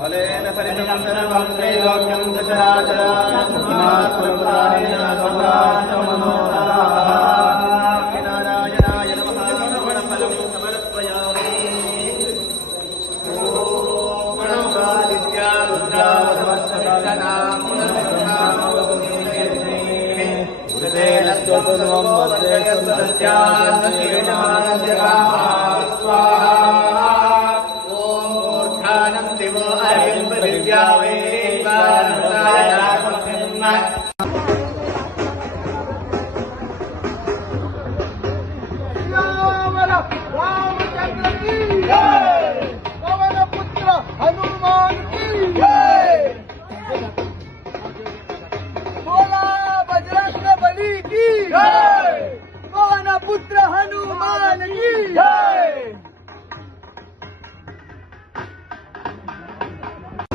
फलेन फलितं सर्वं त्रैलोक्यं दशराचरात् नारायणाय नमः फलफलं समर्पयामि। दिवो अहिं विद्यावे रामचंद्र की जय, पवन पुत्र हनुमान की जय, बोला बजरंग बली की जय, पवन पुत्र हनुमान की